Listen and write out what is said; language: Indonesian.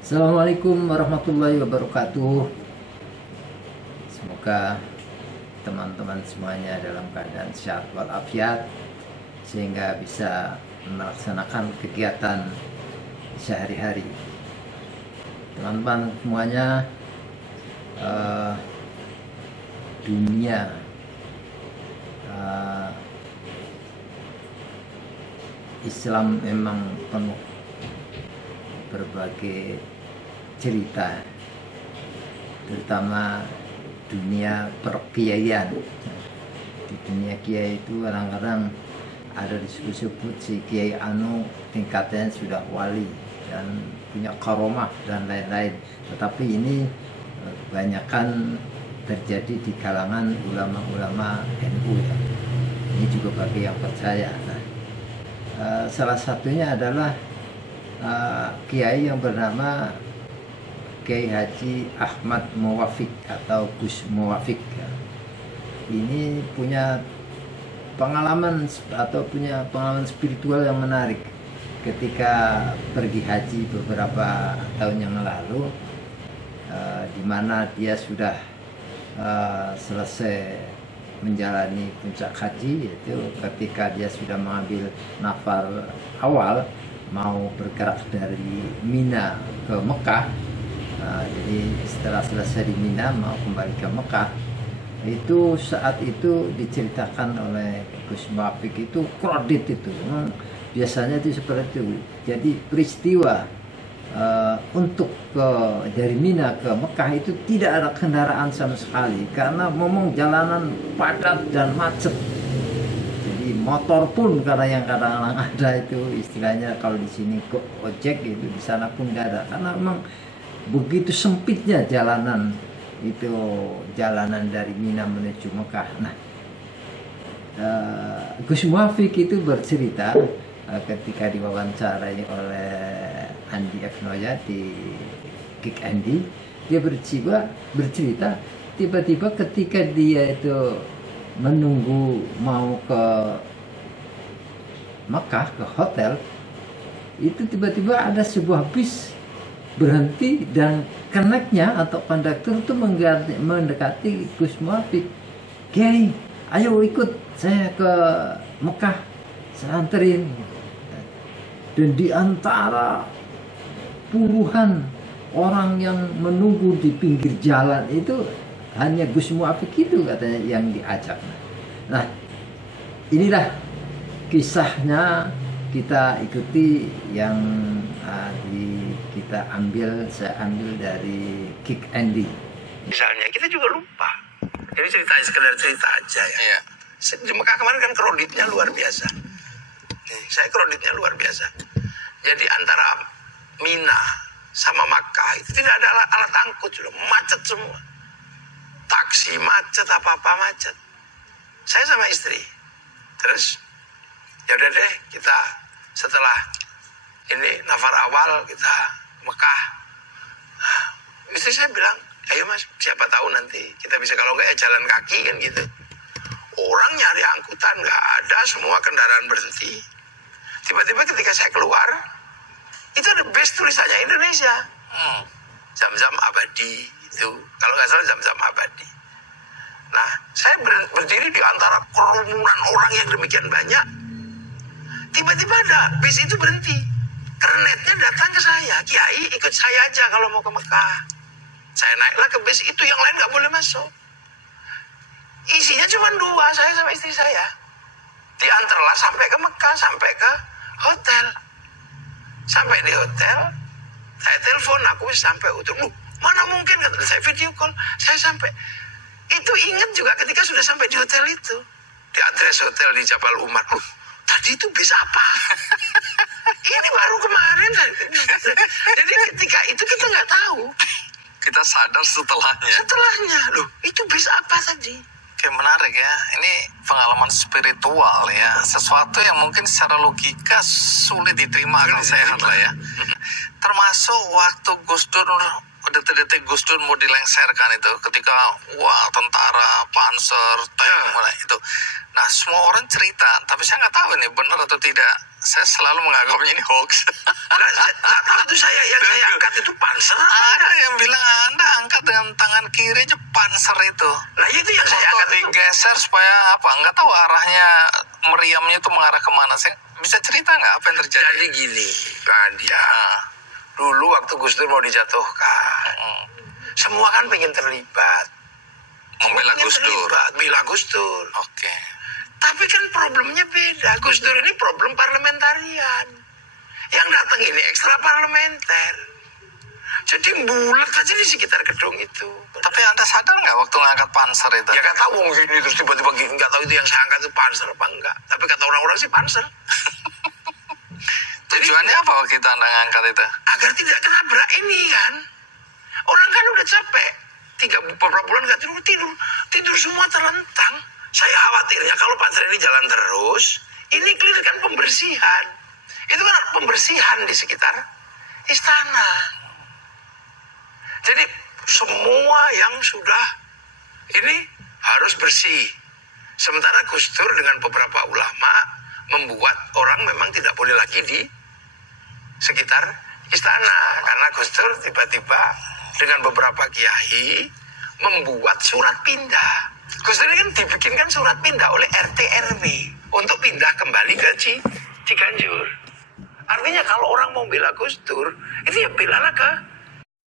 Assalamualaikum warahmatullahi wabarakatuh. Semoga teman-teman semuanya dalam keadaan sehat walafiat sehingga bisa melaksanakan kegiatan sehari-hari. Teman-teman semuanya, dunia Islam memang penuh berbagai cerita, terutama dunia perkiaian. Di dunia kiai itu kadang-kadang ada disebut-sebut si kiai anu tingkatnya sudah wali dan punya karomah dan lain-lain. Tetapi ini kebanyakan terjadi di kalangan ulama-ulama NU ya. Ini juga bagi yang percaya. Salah satunya adalah kiai yang bernama Kiai Haji Ahmad Muwafiq atau Gus Muwafiq. Ini punya pengalaman spiritual yang menarik. Ketika pergi haji beberapa tahun yang lalu, di mana dia sudah selesai menjalani puncak haji, yaitu ketika dia sudah mengambil nafar awal mau bergerak dari Mina ke Mekah. Jadi setelah selesai di Mina mau kembali ke Mekah, itu saat itu diceritakan oleh Gus Muwafiq itu kredit itu memang biasanya itu seperti itu. Jadi peristiwa untuk dari Mina ke Mekah itu tidak ada kendaraan sama sekali karena memang jalanan padat dan macet. Jadi motor pun karena yang kadang-kadang ada itu istilahnya kalau di sini ojek gitu, di sana pun nggak ada karena memang begitu sempitnya jalanan itu, jalanan dari Mina menuju Mekah. Nah, Gus Muwafiq itu bercerita ketika diwawancarai oleh Andi F. Noya di Kick Andy, dia bercerita tiba-tiba ketika dia itu menunggu mau ke Mekah, ke hotel, itu tiba-tiba ada sebuah bis berhenti dan keneknya atau konduktor itu mendekati Gus Muwafiq. "Kiai, ayo ikut saya ke Mekah, saya anterin." Dan di antara puluhan orang yang menunggu di pinggir jalan itu hanya Gus Muwafiq itu katanya yang diajak. Nah, inilah kisahnya, kita ikuti yang saya ambil dari Kick Andy. Misalnya kita juga lupa. Ini ceritanya sekedar cerita aja ya. Iya. Di Mekah kemarin kan kreditnya luar biasa. Saya kreditnya luar biasa. Jadi antara Mina sama Makkah itu tidak ada alat angkut, sudah macet semua. Taksi macet, apa-apa macet. Saya sama istri. Terus ya udah deh, kita setelah ini nafar awal kita Mekah. Nah, istri saya bilang, "Ayo mas, siapa tahu nanti kita bisa, kalau enggak ya jalan kaki kan gitu." Orang nyari angkutan nggak ada, semua kendaraan berhenti. Tiba-tiba ketika saya keluar, itu ada bus tulisannya Indonesia. Zam-zam abadi itu, kalau nggak salah zam-zam abadi. Nah, saya berdiri di antara kerumunan orang yang demikian banyak. Tiba-tiba ada bis itu berhenti. Kernetnya datang ke saya, "Kiai, ikut saya aja kalau mau ke Mekah." Saya naiklah ke bis itu, yang lain nggak boleh masuk. Isinya cuma dua, saya sama istri saya. Diantarlah sampai ke Mekah, sampai ke hotel. Sampai di hotel, saya telepon, aku sampai utuh. Mana mungkin, saya video call, saya sampai. Itu ingat juga ketika sudah sampai di hotel itu. Di adres hotel di Jabal Umar. Tadi itu bis apa? Ini baru kemarin. Jadi ketika itu kita nggak tahu. Kita sadar setelahnya. Setelahnya, loh itu bis apa tadi? Oke, menarik ya. Ini pengalaman spiritual ya. Sesuatu yang mungkin secara logika sulit diterima akal sehat lah ya. Termasuk waktu Gus Dur, detik-detik Gus Dur mau dilengserkan itu. Ketika, wah tentara, panser, tank, mulai itu. Nah, semua orang cerita. Tapi saya nggak tahu ini benar atau tidak. saya selalu menganggapnya ini hoax. Nggak tahu tuh saya angkat itu panser. Ada yang bilang Anda angkat dengan tangan kiri aja panser itu. Nah itu yang saya angkat itu. Digeser supaya apa? Nggak tahu arahnya meriamnya itu mengarah kemana. Saya bisa cerita nggak apa yang terjadi? Jadi gini, Pak dia. Dulu waktu Gus Dur mau dijatuhkan, semua kan pengen terlibat. Membela Gus Dur. Bela Gus Dur. Oke. Tapi kan problemnya beda. Gus Dur ini problem parlementarian. Yang datang ini ekstra parlementer. Jadi bulat aja di sekitar gedung itu. Tapi Anda sadar nggak waktu ngangkat panser itu? Ya nggak tahu mungkin itu terus tiba-tiba nggak tahu itu yang saya angkat itu panser apa enggak. Tapi kata orang-orang sih panser. Tujuannya apa waktu itu Anda ngangkat itu? Agar tidak kenabrak ini kan. Orang kan udah capek. Beberapa bulan nggak tidur semua terlentang. Saya khawatirnya kalau panser ini jalan terus, ini clear kan pembersihan. Itu kan pembersihan di sekitar istana. Jadi semua yang sudah ini harus bersih. Sementara Gus Dur dengan beberapa ulama membuat orang memang tidak boleh lagi di sekitar istana. Karena Gus Dur tiba-tiba dengan beberapa kiai membuat surat pindah. Gus Dur ini kan dibikinkan surat pindah oleh RT RW untuk pindah kembali ke Ciganjur. Artinya kalau orang mau bela Gus Dur, itu ya belalah ke